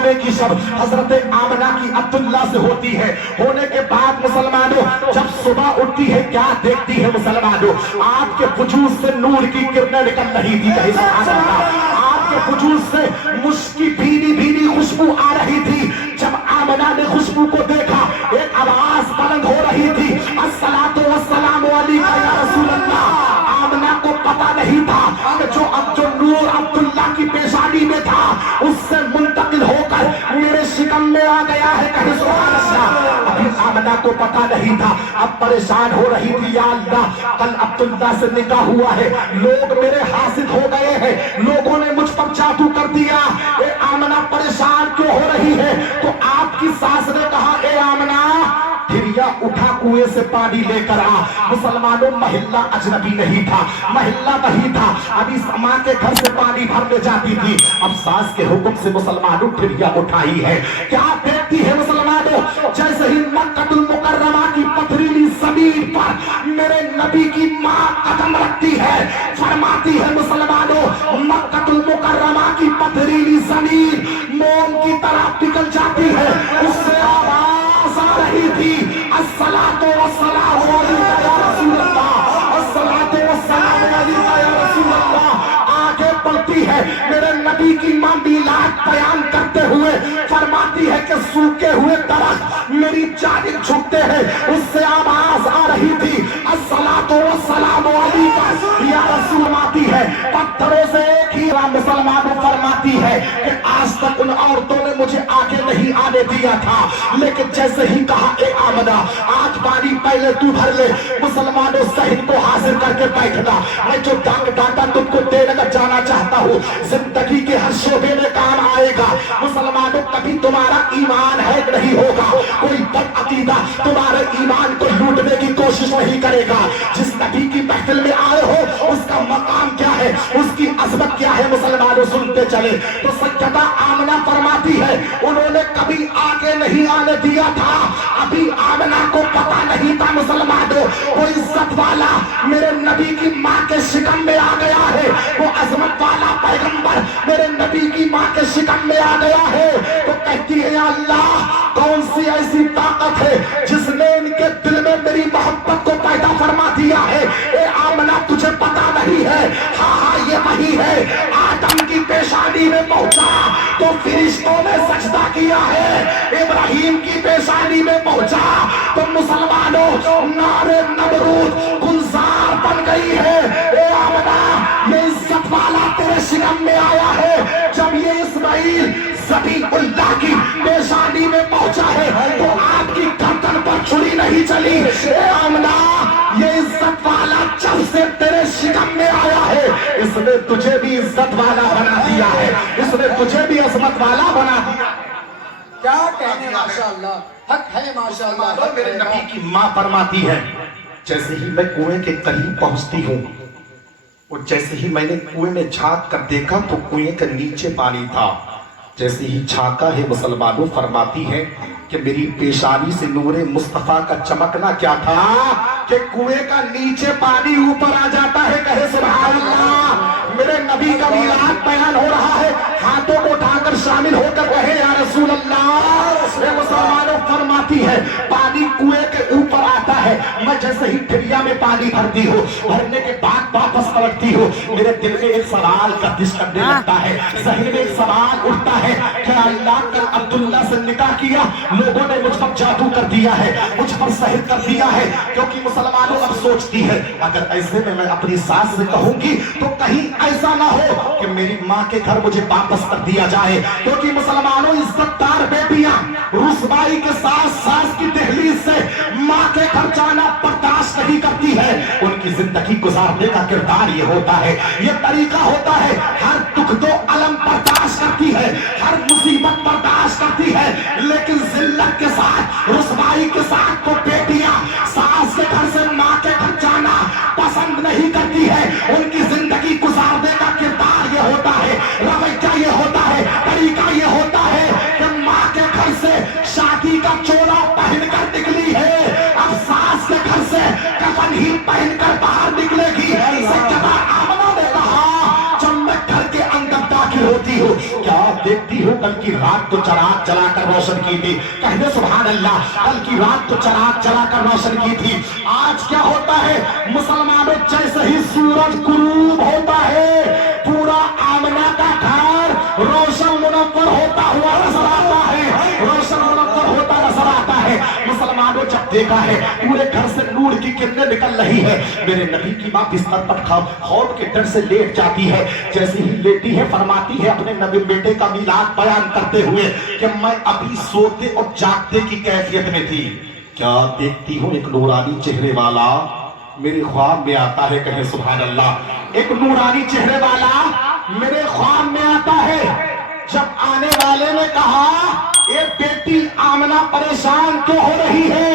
जुमे की शब हजरत आमना की अब्दुल्ला से होती है। होने के बाद मुसलमानों जब सुबह उठती है क्या देखती है मुसलमानों, आपके वजूद से नूर की किरणें निकल रही थी। कहीं सुभान अल्लाह। आपके वजूद से मुश्की भीनी भीनी खुशबू आ रही थी। जब आमना ने खुशबू को देखा एक आवाज बुलंद हो रही थी, अस्सलातु वस्सलामु अलैका या रसूल अल्लाह। आमना को पता नहीं था कि जो नूर अब्दुल्ला की पेशानी में था उससे मुंतकिल होकर मेरे शिकम में आ गया है। कहीं सुभान अल्लाह। अभी आमना को पता नहीं था, अब परेशान हो रही थी, या अल्लाह कल अब्दुल्ला से निकाह हुआ है, लोग मेरे हासिल हो गए हैं, लोगों ने मुझ पर जादू कर दिया। ए आमना परेशान क्यों हो रही है? तो आपकी सास ने कहा ए आमना फिरिया उठा कुएं से पानी लेकर आ। मुसलमानों महिला अजनबी नहीं था, महिला वही था, अभी माँ के घर से पानी भरने जाती थी। अब सास के हुक्म से मुसलमानों फिरिया उठाई है। क्या देखती है मुसलमानों, जैसे ही मक्कतुल मुकर्रमा की पथरीली जमीन पर मेरे नबी की माँ कदम रखती है, फरमाती है मुसलमानों मक्कतुल मुकर्रमा की पथरीली जमीन मोम की तरह पिघल जाती है। उससे आवाज आ रही थी अस्सलातु वस्सलामु अलैका या रसूल अल्लाह, अस्सलातु वस्सलामु अलैका या रसूल अल्लाह। आगे बढ़ती है, मेरे नबी की मां मिलाद बयान करते हुए फरमाती है कि सूखे हुए दरख्त मेरी जानिब झुकते हैं। उससे आवाज आ रही थी अस्सलातु वस्सलामु अलैका या रसूल। आती है पत्थरों से एक ही मुसलमानों फरमाती है कि आज तक उन औरतों ने मुझे आगे नहीं आने दिया था, लेकिन जैसे ही कहा ए आमना आज पानी पहले तू भर ले। मुसलमानों सहित को हासिल करके बैठना, मैं जो डांटा तुमको देने का जाना चाहता हूँ जिंदगी के हर शोबे में काम आएगा। मुसलमानों कभी तुम्हारा ईमान है नहीं होगा, कोई बद अकीदा तुम्हारे ईमान को लूटने की कोशिश नहीं करेगा। जिस नबी की महफिल में आए हो उसका मकाम क्या है, उसकी अजमत क्या है, मुसलमानों सुनते चले। तो सज्जदा आमना फरमाती है उन्होंने कभी आगे नहीं आने दिया था। अभी आमना को पता नहीं था मुसलमानों वो इज्जत वाला मेरे नबी की माँ के शिकम में आ गया है, वो अजमत वाला पैगंबर मेरे नबी की माँ के शिकम में आ गया है। तो कहती है या अल्लाह कौन सी ऐसी ताकत है जिसने इनके दिल में मेरी मोहब्बत को पैदा फरमा दिया है। ए आमना तुझे पता नहीं है? हाँ हाँ ये वही है, आदम की पेशानी में पहुंचा तो फिरिश्तों ने सजदा किया है, इब्राहिम की पेशानी में पहुंचा तो मुसलमानों नारे नमरूद गुलजार बन गई है। ए आमना ये इज्जत वाला तेरे शिकम में आया है। जब ये इस्माइल ज़बीहुल्लाह की पेशानी में पहुंचा है तो आपकी गर्दन पर छुरी नहीं चली। ए आमना ये इज्जत वाला जब से तेरे शिकम में आया है इसने तुझे भी इज्जत वाला बना दिया है, इसने तुझे भी अजमत वाला बना दिया। क्या कहने माशाअल्लाह, हक है माशाअल्लाह। मेरे नबी की माँ फरमाती है जैसे ही मैं कुएं के करीब पहुंचती हूँ और जैसे ही मैंने कुएं में झांक कर देखा तो कुएं के नीचे पानी था। जैसे ही झांका है मुसलमानों फरमाती है कि मेरी पेशानी से नूरे मुस्तफा का चमकना क्या था कि कुएं का नीचे पानी ऊपर आ जाता है। कहे सुभान अल्लाह। मेरे नबी का मिलाद बयान हो रहा है, हाथों को उठाकर शामिल होकर कहे या रसूल अल्लाह। मुसलमानों फरमाती है पानी कुएं के ऊपर आता है, मैं जैसे ही फिरिया में पानी भरती हूँ, भरने के बाद वापस पलटती हूँ, मेरे दिल में एक सवाल गर्दिश करने लगता है, ज़हन में एक सवाल उठता है क्या अल्लाह कल अब्दुल्ला से निकाह किया, लोगों ने मुझ पर जादू कर दिया है, मुझ पर सहर कर दिया है। क्योंकि मुसलमानों अब सोचती है अगर ऐसे में मैं अपनी सास से कहूंगी तो कहीं ऐसा ना हो कि मेरी माँ के घर मुझे वापस कर दिया जाए। क्योंकि मुसलमानों इज्जतदार बेटियां रुसवाई के साथ सास की दहलीज से माँ के घर जाना बर्दाश्त नहीं करती है। उनकी जिंदगी गुजारने का किरदार ये होता है, ये तरीका होता है, हर दुख दो अलम बर्दाश्त करती है, हर मुसीबत बर्दाश्त करती है, लेकिन जिल्लत के साथ रुसवाई के साथ तो बेटियां सास के घर से माँ के घर जाना पसंद नहीं करती है। उनकी जिंदगी गुजारने का किरदार ये होता है, रवैया ये होता है, तरीका ये होता है कि माँ के घर से शादी का चोला पहनकर निकली है, अब सास के घर से कफन ही पहनकर बाहर निकलेगी। आमना ने कहा जब मैं घर के अंदर दाखिल होती हूँ क्या देखती हूँ कल की रात तो चराग जलाकर रोशन की थी, कहते सुभान अल्लाह, कल की रात तो चराग जलाकर रोशन की थी। आज क्या होता है मुसलमानों, जैसे ही सूरज गुरूब होता है पूरा आमना का घर रोशन मुनव्वर होता हुआ नजर आता है, रोशन मुनव्वर होता नजर आता है। मुसलमानों जब देखा है पूरे घर से नूर की किरणें निकल रही है, मेरे नबी की मां बिस्तर पर खौफ के डर से लेट जाती है। जैसे ही लेटी है फरमाती है अपने नबी बेटे का मिलाद बयान करते हुए कि मैं अभी सोते और जागते की कैफियत में थी, क्या देखती हूँ एक नूरानी चेहरे वाला मेरे ख्वाब में आता है, कहे सुभान अल्लाह। एक नूरानी चेहरे वाला मेरे ख्वाब में आता है। जब आने वाले ने कहा ये बेटी आमना परेशान क्यों हो रही है,